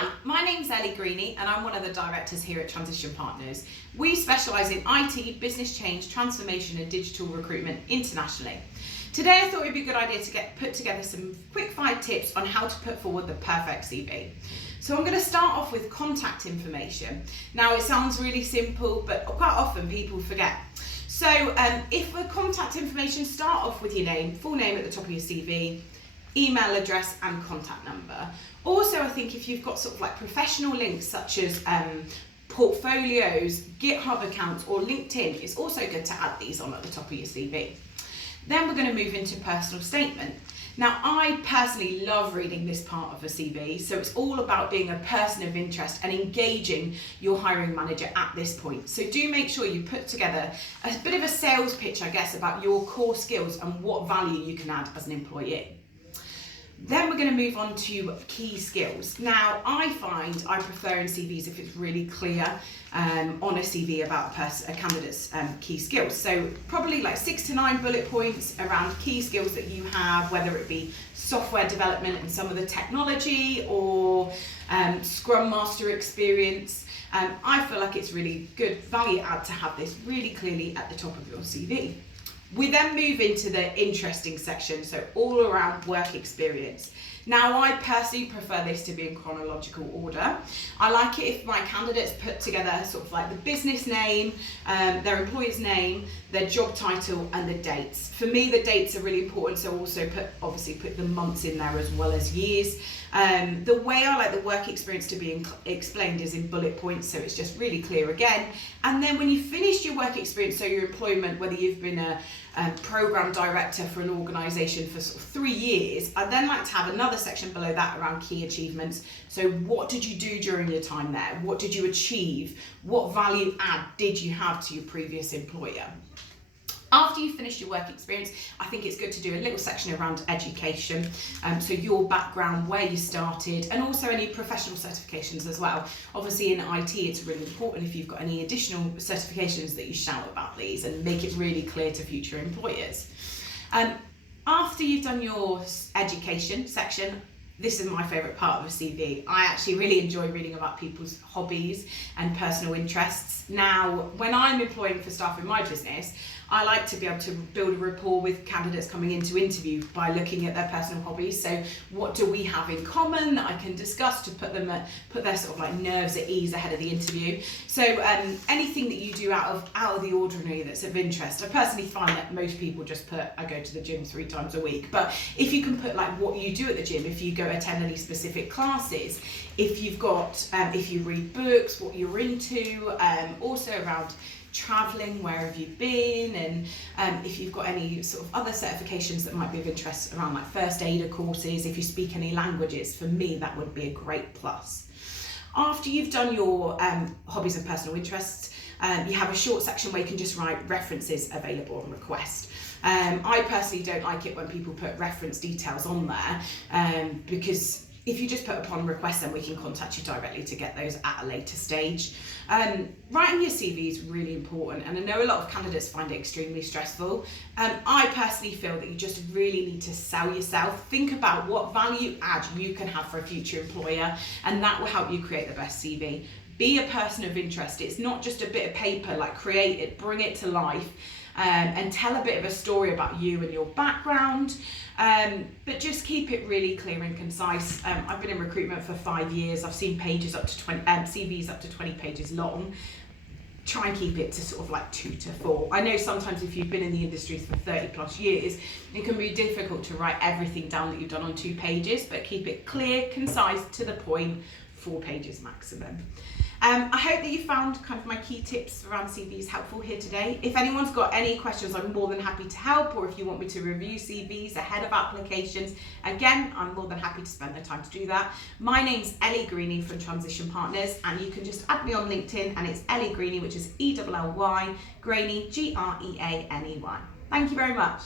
Hi, my name's Elly Greaney and I'm one of the directors here at Transition Partners. We specialise in IT, business change, transformation and digital recruitment internationally. Today I thought it'd be a good idea to put together some quick 5 tips on how to put forward the perfect CV. So I'm going to start off with contact information. Now it sounds really simple, but quite often people forget. So if for contact information, start off with your name, full name at the top of your CV, email address and contact number. Also, I think if you've got sort of like professional links such as portfolios, GitHub accounts or LinkedIn, it's also good to add these on at the top of your CV. Then we're going to move into personal statement. Now, I personally love reading this part of a CV, so it's all about being a person of interest and engaging your hiring manager at this point. So do make sure you put together a bit of a sales pitch, I guess, about your core skills and what value you can add as an employee. Then we're going to move on to key skills. Now, I find I prefer in CVs if it's really clear on a CV about a candidate's key skills. So probably like 6 to 9 bullet points around key skills that you have, whether it be software development and some of the technology or Scrum Master experience. I feel like it's really good value add to have this really clearly at the top of your CV. We then move into the interesting section, so all around work experience. Now, I personally prefer this to be in chronological order. I like it if my candidates put together sort of like the business name, their employer's name, their job title and the dates. For me, the dates are really important, so also obviously put the months in there as well as years. The way I like the work experience to be explained is in bullet points, so it's just really clear again. And then when you finish your work experience, so your employment, whether you've been a program director for an organisation for sort of 3 years, I'd then like to have another section below that around key achievements. So what did you do during your time there? What did you achieve? What value add did you have to your previous employer? After you've finished your work experience, I think it's good to do a little section around education, so your background, where you started, and also any professional certifications as well. Obviously in IT, it's really important if you've got any additional certifications that you shout about these and make it really clear to future employers. After you've done your education section, this is my favourite part of a CV. I actually really enjoy reading about people's hobbies and personal interests. Now, when I'm employing for staff in my business, I like to be able to build a rapport with candidates coming into interview by looking at their personal hobbies. So what do we have in common that I can discuss to put their sort of like nerves at ease ahead of the interview. So anything that you do out of the ordinary that's of interest. I personally find that most people just put, I go to the gym 3 times a week. But if you can put like what you do at the gym, if you go attend any specific classes, if you've got, if you read books, what you're into, also around travelling, where have you been, and if you've got any sort of other certifications that might be of interest around like first aider courses, if you speak any languages, for me that would be a great plus. After you've done your hobbies and personal interests, you have a short section where you can just write references available on request. I personally don't like it when people put reference details on there because if you just put upon request, then we can contact you directly to get those at a later stage. Writing your CV is really important, and I know a lot of candidates find it extremely stressful. I personally feel that you just really need to sell yourself. Think about what value add you can have for a future employer, and that will help you create the best CV. Be a person of interest. It's not just a bit of paper, like create it, bring it to life. And tell a bit of a story about you and your background, but just keep it really clear and concise. I've been in recruitment for 5 years. I've seen pages up to 20, CVs up to 20 pages long. Try and keep it to sort of like 2 to 4. I know sometimes if you've been in the industry for 30 plus years, it can be difficult to write everything down that you've done on 2 pages, but keep it clear, concise, to the point, 4 pages maximum. I hope that you found kind of my key tips around CVs helpful here today. If anyone's got any questions, I'm more than happy to help, or if you want me to review CVs ahead of applications, again, I'm more than happy to spend the time to do that. My name's Elly Greaney from Transition Partners, and you can just add me on LinkedIn, and it's Elly Greaney, which is E-L-L-Y, Greaney, G-R-E-A-N-E-Y. Thank you very much.